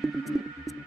Thank you.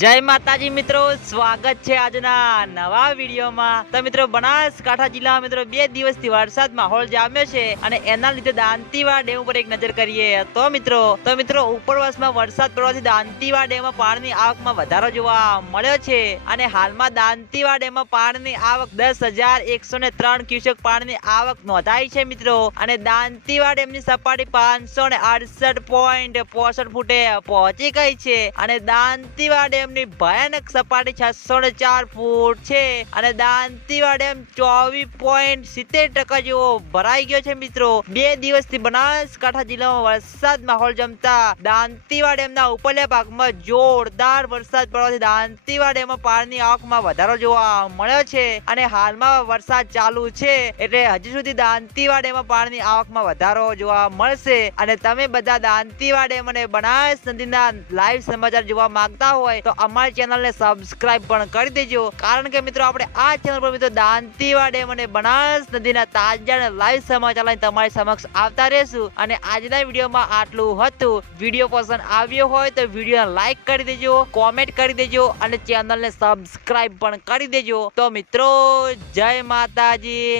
જય માતાજી મિત્રો, સ્વાગત છે આજના નવા વિડીયોમાં. તો મિત્રો, બનાસકાંઠા જિલ્લામાં મિત્રો, બે દિવસથી વરસાદ માહોલ જામ્યો છે અને એના લીધે દાંતીવા ડેમ ઉપર એક નજર કરીએ તો મિત્રો તો મિત્રો, ઉપરવાસમાં વરસાદ પડવાથી દાંતીવા ડેમમાં પાણીની આવકમાં વધારો જોવા મળ્યો છે અને હાલમાં દાંતીવા ડેમમાં પાણીની આવક દસ હજાર એકસો ને ત્રણ ક્યુસેક પાણીની આવક નોંધાઈ છે મિત્રો અને દાંતીવા ડેમની સપાટી પાંચસો ને અડસઠ પોઈન્ટ પોસઠ ફૂટે પહોંચી ગઈ છે અને દાંતીવા ડેમની ભયાનક સપાટી છસો ચાર ફૂટ છે અને દાંતીવા ડેમ ચોવીસ પોઈન્ટ સિત્તેર ટકા જેવો ભરાઈ ગયો છે મિત્રો. બે દિવસથી બનાસકાંઠા જિલ્લામાં વરસાદ માહોલ જમતા દાંતીવા ડેમના ઉપરલા ભાગમાં જોરદાર વરસાદ પડવાથી દાંતીવા ડેમમાં પાણીની આવકમાં વધારો જોવા મળ્યો છે અને હાલમાં વરસાદ ચાલુ છે એટલે હજી સુધી દાંતીવા ડેમમાં પાણીની આવકમાં વધારો જોવા મળશે. અને તમે બધા દાંતીવા ડેમ અને બનાસ નદીના લાઈવ સમાચાર જોવા માંગતા હોય તો અમારી ચેનલને સબસ્ક્રાઇબ પણ કરી દેજો. કારણ કે મિત્રો, આપણે આ ચેનલ પર મિત્રો દાંતીવા ડેમ અને બનાસ નદીના તાજા અને લાઈવ સમાચાર લઈને તમારી સમક્ષ આવતા રહેશું. અને આજના વિડીયોમાં આટલું હતું. વીડિયો પસંદ આવ્યો હોય તો વિડીયોને લાઈક કરી દેજો કોમેન્ટ કરી દેજો અને ચેનલને સબસ્ક્રાઇબ પણ કરી દેજો. તો મિત્રો, જય માતાજી.